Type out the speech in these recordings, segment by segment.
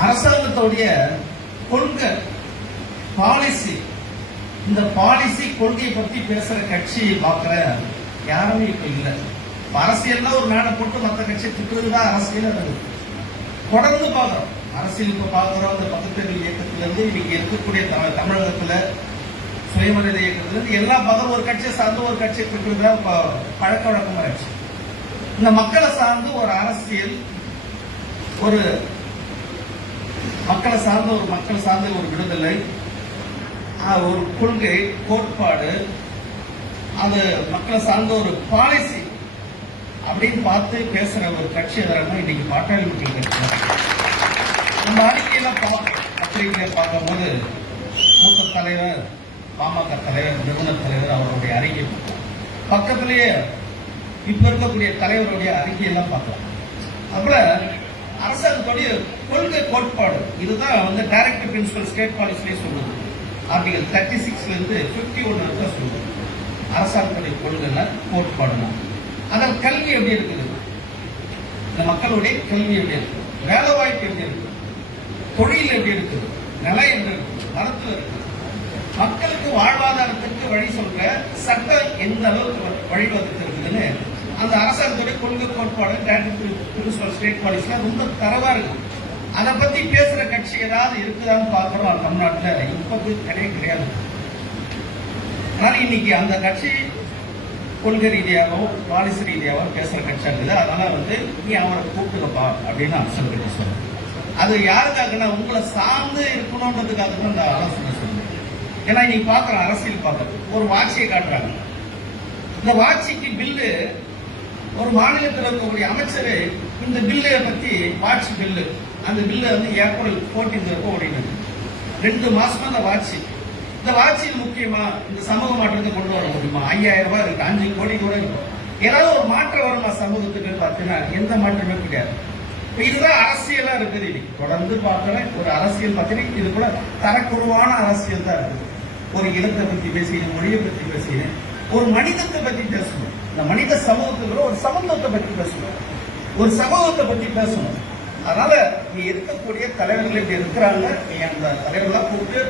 அரசாங்கத்துடைய கொள்கை பாலிசி இந்த பாலிசி கொள்கையை பத்தி பேசுற கட்சி பாக்குற யாருமே இப்ப இல்லை. இப்ப ஒரு மேடை போட்டு மற்ற கட்சி திட்டுறதுதான் அரசியல் அது தொடர்ந்து பாக்குறோம் அரசியல் இப்ப பாக்குறோம் இந்த பக்கத்தறிவு இயக்கத்துல இருந்து இன்னைக்கு இருக்கக்கூடிய தமிழ் தமிழகத்துல சுயமரியாதை இயக்கத்துல இருந்து எல்லா பக்கம் ஒரு கட்சியை சார்ந்து ஒரு கட்சியை திட்டுறதுதான் இப்ப பழக்க வழக்கமாயிடுச்சு இந்த மக்களை சார்ந்து ஒரு அரசியல் ஒரு மக்களை சார்ந்த ஒரு மக்கள் சார்ந்த ஒரு விடுதலை ஒரு கொள்கை கோட்பாடு அது மக்களை சார்ந்த ஒரு பாலிசி அப்படின்னு பார்த்து பேசுற ஒரு கட்சி எதிராக இன்னைக்கு பாட்டாளி மக்கள் கட்சி. அந்த நம்ம அறிக்கையில பார்க்கணும் பத்திரிகையில பார்க்கும்போது மூத்த தலைவர் பாமக தலைவர் நிறுவனர் தலைவர் அவருடைய அறிக்கை. பக்கத்திலேயே இப்ப இருக்கக்கூடிய தலைவருடைய அறிக்கையெல்லாம் பார்க்கலாம். அப்புறம் அரசாங்கத்துடைய கொள்கை கோட்பாடு. இதுதான் வந்து டைரக்ட் பிரின்சிபல் ஸ்டேட் பாலிசிலே சொல்லுது. ஆர்டிகல் தேர்ட்டி சிக்ஸ்ல இருந்து பிப்டி ஒன் வரைக்கும் சொல்லுது. அரசாங்கத்துடைய கொள்கைனா கோட்பாடுனா. அதில் கல்வி எப்படி இருக்குது? இந்த மக்களுடைய கல்வி எப்படி இருக்கு வேலை வாய்ப்பு எப்படி இருக்கு தொழில் எப்படி இருக்குது? நிலை எப்படி இருக்கு மருத்துவம் இருக்கு மக்களுக்கு வாழ்வாதாரத்துக்கு வழி சொல்ற சட்டம் எந்த அளவுக்கு வ- வழிவகுத்து இருக்குதுன்னு அந்த அரசாங்கத்துடைய கொள்கை கோட்பாடு ஸ்டேட் பாலிசில ரொம்ப தரவா இருக்கு. அதை பத்தி பேசுற கட்சி ஏதாவது இருக்குதான்னு பாக்குறோம் தமிழ்நாட்டுல இப்போது கிடையாது கிடையாது. அதனால இன்னைக்கு அந்த கட்சி கொள்கை ரீதியாகவோ பாலிசி ரீதியாகவோ பேசுற கட்சியா இருக்குது. அதனால வந்து நீ அவரை கூப்பிட்டுக்கப்பா அப்படின்னு அரசு கட்சி சொல்றேன் அது யாருக்காகனா உங்களை சார்ந்து இருக்கணும்ன்றதுக்காக தான் இந்த ஆலோசனை சொல்றேன் ஏன்னா இன்னைக்கு பாக்குற அரசியல் பார்க்கறது. ஒரு வாட்சியை காட்டுறாங்க. இந்த வாட்சிக்கு பில்லு ஒரு மாநிலத்தில் இருக்கக்கூடிய அமைச்சர் இந்த பில்லை பத்தி வாட்சி பில்லு. அந்த பில்லு வந்து ஏப்ரல் போர்டீன் இருக்கும் ஓடினது. ரெண்டு மாசமா அந்த வாட்சி. இந்த வாட்சியில் முக்கியமா இந்த சமூக மாற்றத்தை கொண்டு வர முடியுமா ஐயாயிரம் ரூபாய் இருக்கு. அஞ்சு கோடி கூட இருக்கும் ஏதாவது ஒரு மாற்றம் வருமா சமூகத்துக்கு பார்த்தீங்கன்னா எந்த மாற்றமே கிடையாது. இதுதான் அரசியலா இருக்குது இன்னைக்கு தொடர்ந்து பார்க்கிறேன் ஒரு அரசியல் பார்த்தீங்கன்னா இது கூட தரக்குறைவான அரசியல் தான் இருக்குது. ஒரு இனத்தை பத்தி பேசுகிறேன் மொழியை பத்தி பேசினேன் ஒரு மனிதத்தை பத்தி பேசணும். இந்த மனித சமூகத்துக்குள்ள ஒரு சமூகத்தை பத்தி பேசணும். ஒரு சமூகத்தை பத்தி பேசணும். அதனால இங்கே இருக்கக்கூடிய தலைவர்கள் இப்படி இருக்கிறாங்க நீ அந்த தலைவர்களாக கூப்பிட்டு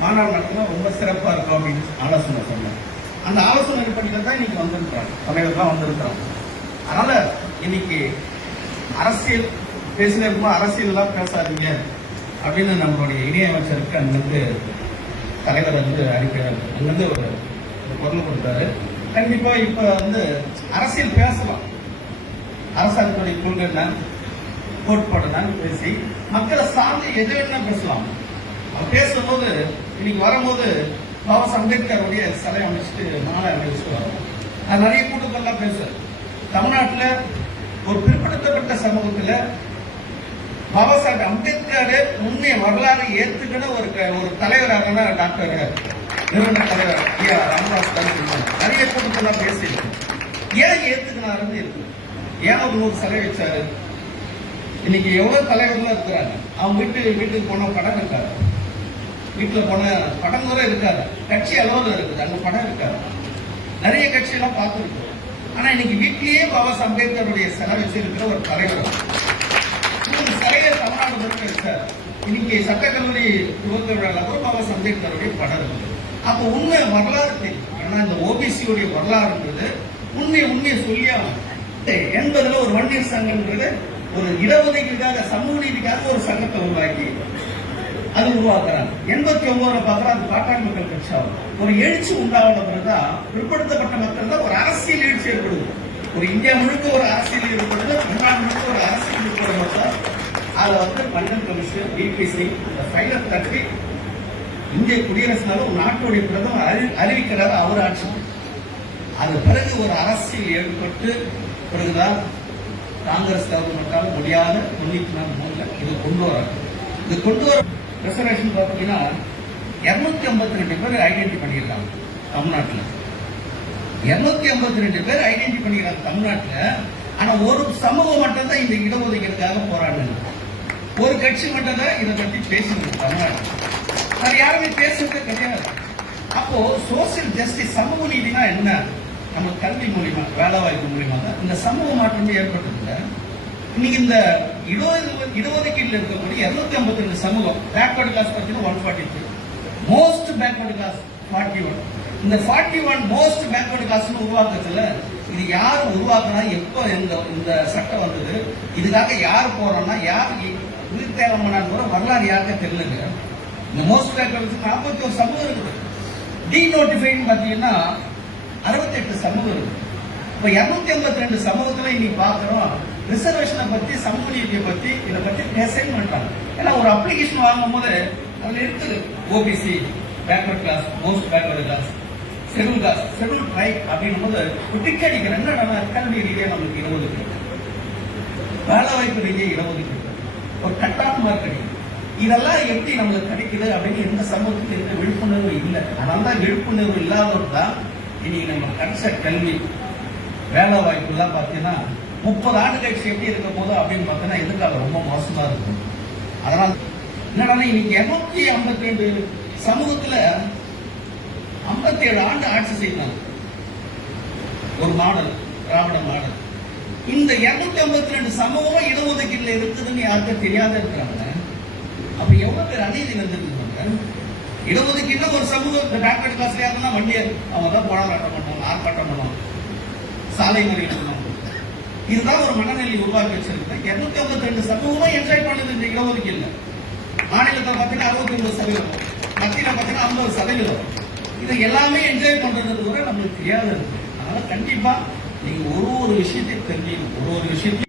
மாநாடு நடத்தினா ரொம்ப சிறப்பா இருக்கும் அப்படின்னு ஆலோசனை சொன்னாங்க. அந்த ஆலோசனை அடிப்படையில் தான் இன்னைக்கு வந்திருக்கிறாங்க. தலைவர்கள்லாம் வந்திருக்கிறாங்க. அதனால இன்னைக்கு அரசியல் பேசினே இருக்கும் எல்லாம் பேசாதீங்க அப்படின்னு நம்மளுடைய இணையமைச்சருக்கு அங்கிருந்து தலைவர் வந்து அறிக்கை அங்கிருந்து ஒரு ஒரு குரல் கொடுத்தாரு. கண்டிப்பா இப்ப வந்து அரசியல் பேசலாம். அரசாங்கத்துடைய கொள்கை என்ன? கோட்பாடுதான் பேசி மக்களை சார்ந்து எது வேணா பேசலாம். அவர் பேசும்போது இன்னைக்கு வரும்போது பாபா அம்பேத்கருடைய சிலை அமைச்சிட்டு மாலை அமைச்சிட்டு நான் நிறைய கூட்டங்கள்லாம் பேசுறேன் தமிழ்நாட்டுல ஒரு பிற்படுத்தப்பட்ட சமூகத்துல பாபா சாஹேப் அம்பேத்கரே உண்மை வரலாறு ஏற்றுக்கிற ஒரு ஒரு தலைவராக தான் டாக்டர் நிறுவன தலைவர் ஐயா ராமதாஸ் நிறைய கூட்டத்தெல்லாம் பேசியிருக்கேன் ஏன் ஏத்துக்கினாருன்னு இருக்கு. ஏன் ஒரு நூறு சிலை வச்சாரு? இன்னைக்கு எவ்வளவு தலைவர்கள் இருக்கிறாங்க? அவங்க வீட்டு வீட்டுக்கு போன படம் இருக்காரு வீட்டுல போன படம் கூட இருக்காது. கட்சி அளவில் இருக்குது. அங்க படம் இருக்காது. நிறைய கட்சியெல்லாம் பார்த்துருக்கோம். ஆனா இன்னைக்கு வீட்லயே பாபா அம்பேத்கருடைய சிலை வச்சிருக்கிற ஒரு தலைவர் மூணு சிலையை தமிழ்நாடு இருக்கு இருக்காரு இன்னைக்கு சட்டக்கல்லூரி துவக்க விழாவில் கூட பாபா அம்பேத்கருடைய படம் இருக்குது அப்போ உண்மை வரலாறு தெரியும். ஆனா இந்த ஓபிசியுடைய வரலாறுன்றது உண்மை உண்மையை சொல்லியே எண்பதுல ஒரு வன்னியர் சங்கம்ன்றது ஒரு இடஒதுக்கீடுக்காக சமூக நீதிக்காக ஒரு சங்கத்தை உருவாக்கி அது உருவாக்குறாங்க. எண்பத்தி ஒன்பதுல பார்த்தா அது பாட்டாளி மக்கள் கட்சி ஆகும். ஒரு எழுச்சி உண்டாகிற பிறகுதான் பிற்படுத்தப்பட்ட மக்கள் தான் ஒரு அரசியல் எழுச்சி ஏற்படுது. ஒரு இந்தியா முழுக்க ஒரு அரசியல் ஏற்படுது தமிழ்நாடு முழுக்க ஒரு அரசியல் ஏற்படுறது தான் அதுல வந்து மண்டல் கமிஷன் பிபிசி இந்த ஃபைலர் தட்டி இந்திய குடியரசு தலைவர் நாட்டுடைய பிரதமர் அறிவிக்கிறார் அவர் ஆட்சி அது பிறகு ஒரு அரசியல் ஏற்பட்டு பிறகுதான் காங்கிரஸ் கவர்மெண்டால் முடியாத தொண்ணூத்தி நாலு மூணுல இது கொண்டு வராங்க. இது கொண்டு வர ரிசர்வேஷன் பார்த்தீங்கன்னா இருநூத்தி ஐம்பத்தி ரெண்டு பேர் ஐடென்டி பண்ணியிருக்காங்க தமிழ்நாட்டில். இருநூத்தி ஐம்பத்தி ரெண்டு பேர் ஐடென்டி பண்ணிக்கிறாங்க தமிழ்நாட்டுல. ஆனா ஒரு சமூகம் மட்டும் தான் இந்த இடஒதுக்கீடுக்காக போராடுது. ஒரு கட்சி மட்டும் தான் இதை பத்தி பேசுறது தமிழ்நாட்டில். வேற யாருமே பேசுறது கிடையாது. அப்போ சோசியல் ஜஸ்டிஸ் சமூக நீதினா என்ன? நம்ம கல்வி மூலிமா வேலை வாய்ப்பு மூலியமா தான் இந்த சமூக மாற்றமே ஏற்பட்டதுல இன்னைக்கு இந்த இடஒது- இடஒதுக்கீட்டில் இருக்கக்கூடிய இருநூத்தி ஐம்பத்தி ரெண்டு சமூகம் பேக்வர்டு கிளாஸ் பார்த்தீங்கன்னா one forty three most backward class forty one இந்த ஃபார்ட்டி ஒன் மோஸ்ட் பேக்வர்டு கிளாஸ்னு உருவாக்கத்துல இது யார் உருவாக்குனா எப்போ இந்த இந்த சட்டம் வந்தது இதுக்காக யார் போறோம்னா யார் உயிர் தேவமனான் கூட வரலாறு யாருக்கு தெரியலங்க. இந்த மோஸ்ட் பேக்வர்டு நாற்பத்தி ஒரு சமூகம் இருக்குது. டி நோட்டிஃபைன்னு பார்த்தீங்கன்னா அறுபத்தெட்டு சமூகம் இருக்கு இப்ப இருநூத்தி எண்பத்தி ரெண்டு சமூகத்துல இன்னைக்கு பாக்குறோம் ரிசர்வேஷனை பத்தி சமூக நீதியை பத்தி இதை பத்தி பேசவே மாட்டாங்க. ஏன்னா ஒரு அப்ளிகேஷன் வாங்கும் போது அதுல இருக்குது OBC backward class most backward class schedule class schedule tribe அப்படின்னும் போது டிக்கெட் அடிக்கிற என்ன கல்வி ரீதியா நமக்கு இடஒதுக்கீடு வேலை வாய்ப்பு ரீதியா இடஒதுக்கீடு ஒரு கட் ஆஃப் மார்க் இதெல்லாம் எப்படி நம்மளுக்கு கிடைக்குது அப்படின்னு எந்த சமூகத்துக்கு எந்த விழிப்புணர்வு இல்லை. அதனால தான் விழிப்புணர்வு இல்லாதவர் தான் இன்னைக்கு நம்ம கிடைச்ச கல்வி வேலை வாய்ப்பு எல்லாம் பார்த்தீங்கன்னா முப்பது ஆண்டு கட்சி எப்படி இருக்க போது அப்படின்னு பார்த்தீங்கன்னா எதிர்காலம் ரொம்ப மோசமா இருக்கும்? அதனால என்னடா இன்னைக்கு இருநூத்தி ஐம்பத்தி ரெண்டு சமூகத்துல ஐம்பத்தி ஏழு ஆண்டு ஆட்சி செய்தாங்க ஒரு மாடல் திராவிட மாடல். இந்த இருநூத்தி ஐம்பத்தி ரெண்டு சமூகம் இடஒதுக்கீடுல இருக்குதுன்னு யாருக்கும் தெரியாத இருக்கிறாங்க. அப்ப எவ்வளவு பேர் அநீதி நடந்திருக்காங்க இடஒதுக்கீடுல ஒரு சமூகம் இந்த டாக்டர் கிளாஸ்ல யாருன்னா வண்டியர் அவங்க தான் போராட்டம் பண்ணுவாங்க ஆர்ப்பாட்டம் பண்ணுவாங்க. சாலை மறியல் பண்ணுவாங்க இதுதான் ஒரு மனநிலை உருவாக்கி வச்சிருக்கேன் இருநூத்தி ஐம்பத்தி ரெண்டு சமூகமும் என்ஜாய் பண்ணுது இந்த இடஒதுக்கீடுல மாநிலத்தை பார்த்தீங்கன்னா அறுபத்தி ஒன்பது சதவீதம். மத்தியில பார்த்தீங்கன்னா ஐம்பது சதவீதம். இது எல்லாமே என்ஜாய் பண்றது கூட நம்மளுக்கு தெரியாது அதனால கண்டிப்பா நீங்க ஒரு ஒரு விஷயத்தையும் தெரிஞ்சுக்கணும். ஒரு ஒரு விஷயத்தையும்